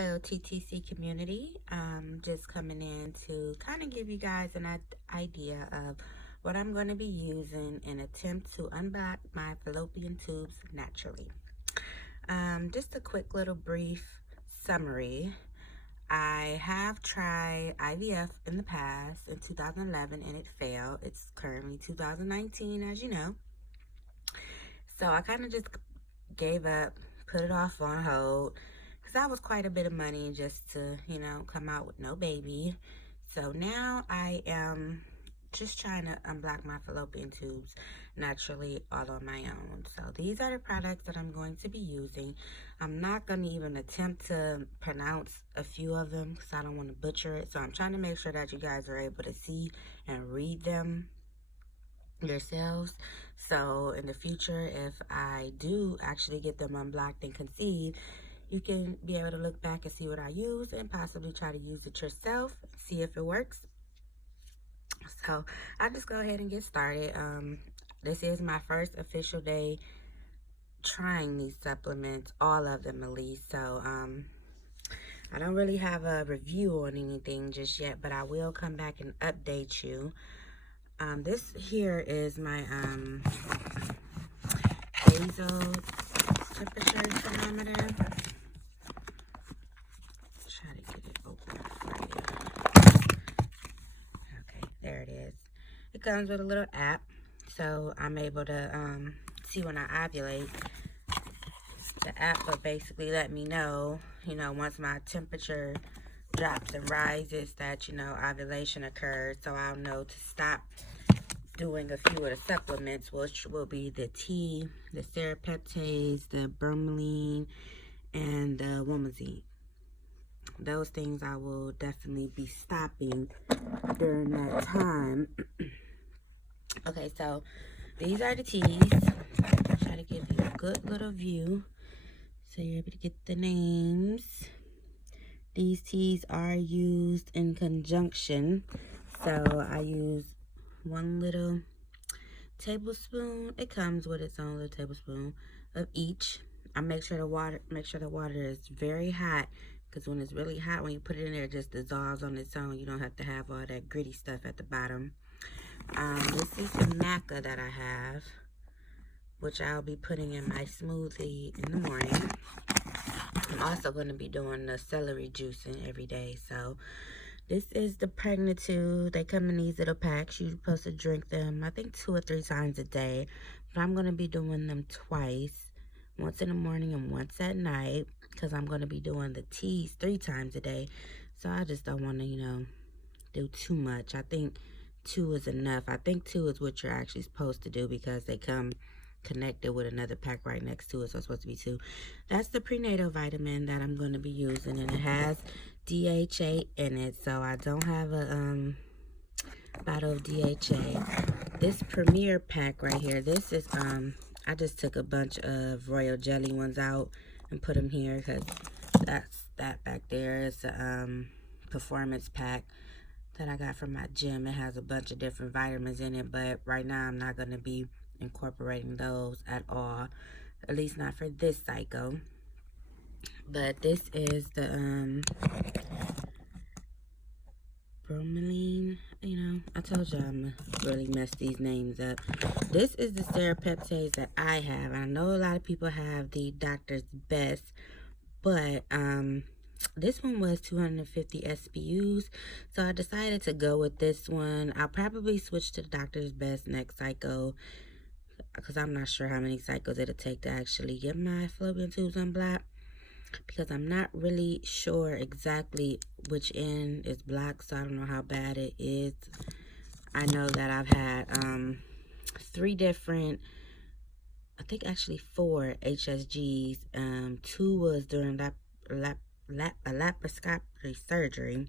Hello, TTC community. Just coming in to kind of give you guys an idea of what I'm going to be using in attempt to unblock my fallopian tubes naturally. Just a quick little brief summary. I have tried IVF in the past in 2011 and it failed. It's currently 2019, as you know. So I kind of just gave up, put it off on hold. Because that was quite a bit of money just to, come out with no baby. So now I am just trying to unblock my fallopian tubes naturally all on my own. So these are the products that I'm going to be using. I'm not going to even attempt to pronounce a few of them because I don't want to butcher it. So I'm trying to make sure that you guys are able to see and read them yourselves. So in the future, if I do actually get them unblocked and conceived, you can be able to look back and see what I use and possibly try to use it yourself, see if it works. So I'll just go ahead and get started. This is my first official day trying these supplements, all of them at least. So I don't really have a review on anything just yet, but I will come back and update you. This here is my basal temperature thermometer. Try to get it open for you. Okay, there it is. It comes with a little app, so I'm able to see when I ovulate. The app will basically let me know, once my temperature drops and rises that, ovulation occurs. So I'll know to stop doing a few of the supplements, which will be the tea, the serapeptase, the bromelain, and the woman's. Those things I will definitely be stopping during that time. Okay, so these are the teas. Try to give you a good little view so you're able to get the names. These teas are used in conjunction. So I use one little tablespoon. It comes with its own little tablespoon of each. I make sure the water is very hot, because when it's really hot, when you put it in there, it just dissolves on its own. You don't have to have all that gritty stuff at the bottom. This is the maca that I have, which I'll be putting in my smoothie in the morning. I'm also going to be doing the celery juicing every day. So this is the Pregnitude. They come in these little packs. You're supposed to drink them, I think, 2 or 3 times a day. But I'm going to be doing them twice. Once in the morning and once at night. Because I'm going to be doing the teas 3 times a day. So I just don't want to, do too much. I think 2 is enough. I think 2 is what you're actually supposed to do, because they come connected with another pack right next to it, so it's supposed to be 2. That's the prenatal vitamin that I'm going to be using, and it has DHA in it, so I don't have a bottle of DHA. This Premier pack right here, this is I just took a bunch of Royal Jelly ones out and put them here, because that back there is a performance pack that I got from my gym. It has a bunch of different vitamins in it, but right now I'm not going to be incorporating those at all, at least not for this cycle. But this is the bromelain. I told y'all I'm gonna really mess these names up. This is the serapeptase that I have. I know a lot of people have the Doctor's Best, but this one was 250 SPUs, so I decided to go with this one. I'll probably switch to the Doctor's Best next cycle, because I'm not sure how many cycles it'll take to actually get my fallopian tubes unblocked, because I'm not really sure exactly which end is blocked, so I don't know how bad it is. I know that I've had 3 different, I think actually 4 HSGs. 2 was during a laparoscopy surgery,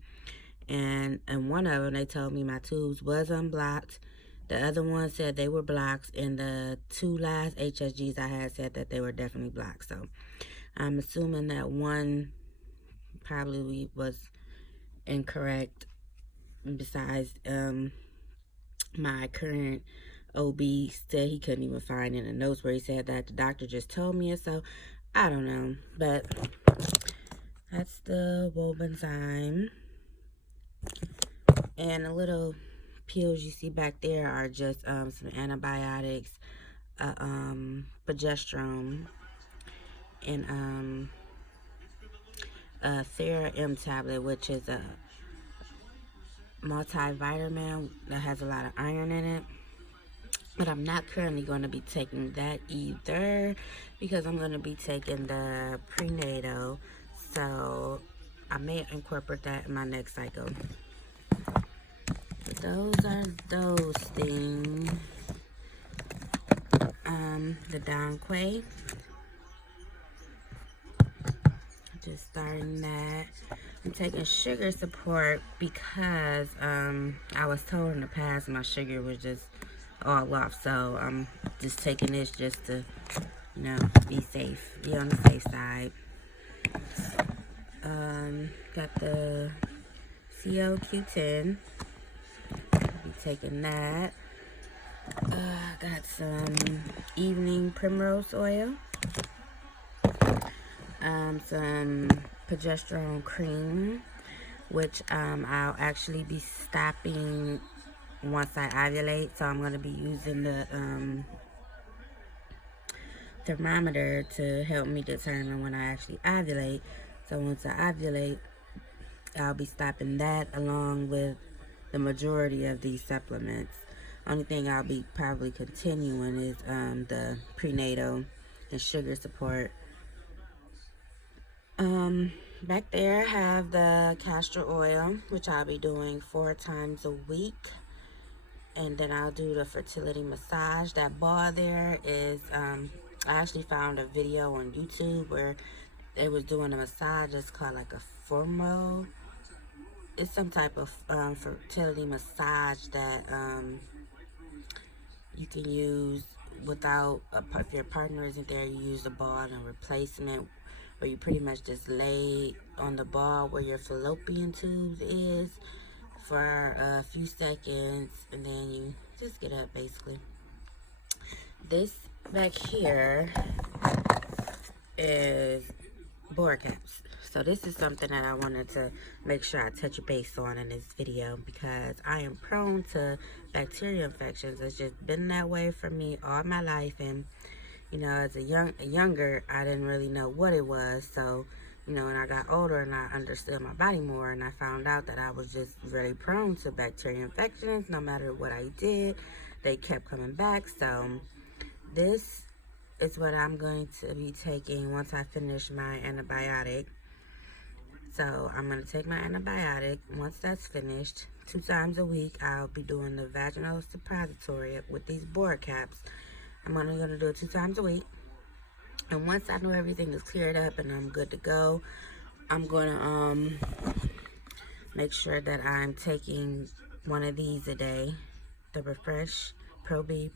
and one of them, they told me my tubes was unblocked. The other one said they were blocked, and the 2 last HSGs I had said that they were definitely blocked. So I'm assuming that one probably was incorrect. Besides, my current OB said he couldn't even find in the notes where he said that. The doctor just told me it, so I don't know. But That's the Wobenzyme. And the little pills you see back there are just some antibiotics, progesterone, and a Thera M tablet, which is a multivitamin that has a lot of iron in it. But I'm not currently going to be taking that either because I'm going to be taking the prenatal. So I may incorporate that in my next cycle. But those are those things. The Donquay. Just starting that. I'm taking sugar support because I was told in the past my sugar was just all off. So I'm just taking this just to, you know, be safe, be on the safe side. Got the COQ10. Be taking that. Got some evening primrose oil. Some progesterone cream, which I'll actually be stopping once I ovulate. So I'm going to be using the thermometer to help me determine when I actually ovulate. So once I ovulate, I'll be stopping that along with the majority of these supplements. Only thing I'll be probably continuing is the prenatal and sugar support. Back there I have the castor oil, which I'll be doing 4 times a week. And then I'll do the fertility massage. That ball there is, I actually found a video on YouTube where they was doing a massage. It's called like a formo. It's some type of fertility massage that you can use without, if your partner isn't there, you use the ball and replacement, where you pretty much just lay on the ball where your fallopian tube is for a few seconds, and then you just get up, basically. This back here is bore caps. So this is something that I wanted to make sure I touch base on in this video because I am prone to bacteria infections. It's just been that way for me all my life, and you know, as a younger, I didn't really know what it was. So, you know, when I got older and I understood my body more, and I found out that I was just very prone to bacteria infections, no matter what I did, they kept coming back. So this is what I'm going to be taking once I finish my antibiotic. So I'm going to take my antibiotic. Once that's finished, 2 times a week, I'll be doing the vaginal suppository with these bore caps. I'm only going to do it 2 times a week. And once I know everything is cleared up and I'm good to go, I'm going to make sure that I'm taking one of these a day. The Refresh Probi.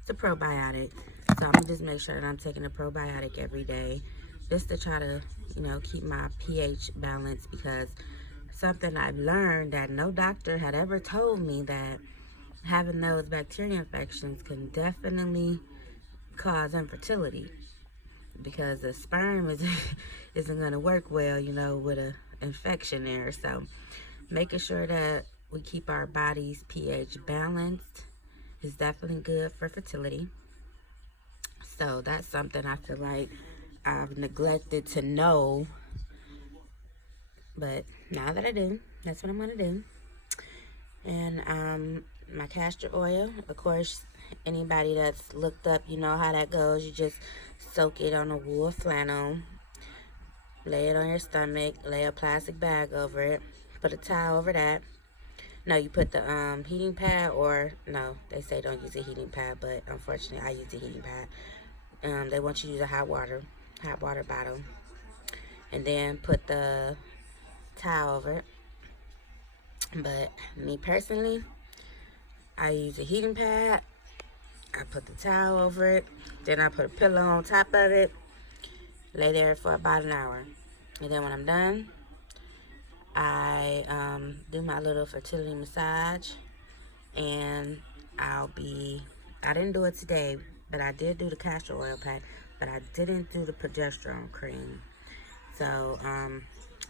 It's a probiotic. So I'm going to just make sure that I'm taking a probiotic every day just to try to, you know, keep my pH balanced, because something I've learned that no doctor had ever told me, that having those bacteria infections can definitely cause infertility, because the sperm isn't going to work well, you know, with an infection there. So making sure that we keep our body's pH balanced is definitely good for fertility. So that's something I feel like I've neglected to know, but now that I do, that's what I'm going to do. And my castor oil, of course, anybody that's looked up, you know how that goes. You just soak it on a wool flannel, lay it on your stomach, lay a plastic bag over it, put a towel over that. No, you put the heating pad, or no, they say don't use a heating pad, but unfortunately I use a heating pad. They want you to use a hot water bottle, and then put the towel over it. But me personally, I use a heating pad. I put the towel over it, then I put a pillow on top of it, lay there for about an hour, and then when I'm done, I do my little fertility massage, and I didn't do it today, but I did do the castor oil pack, but I didn't do the progesterone cream. So,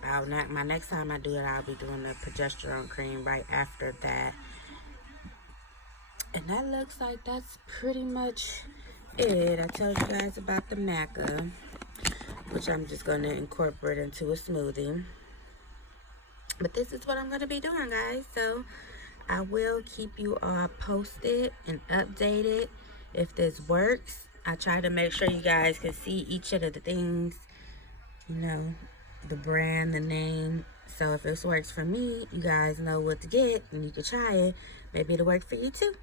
my next time I do it, I'll be doing the progesterone cream right after that. And that looks like that's pretty much it. I told you guys about the maca, which I'm just going to incorporate into a smoothie. But this is what I'm going to be doing, guys. So I will keep you all posted and updated if this works. I try to make sure you guys can see each of the things, you know, the brand, the name. So if this works for me, you guys know what to get and you can try it. Maybe it'll work for you too.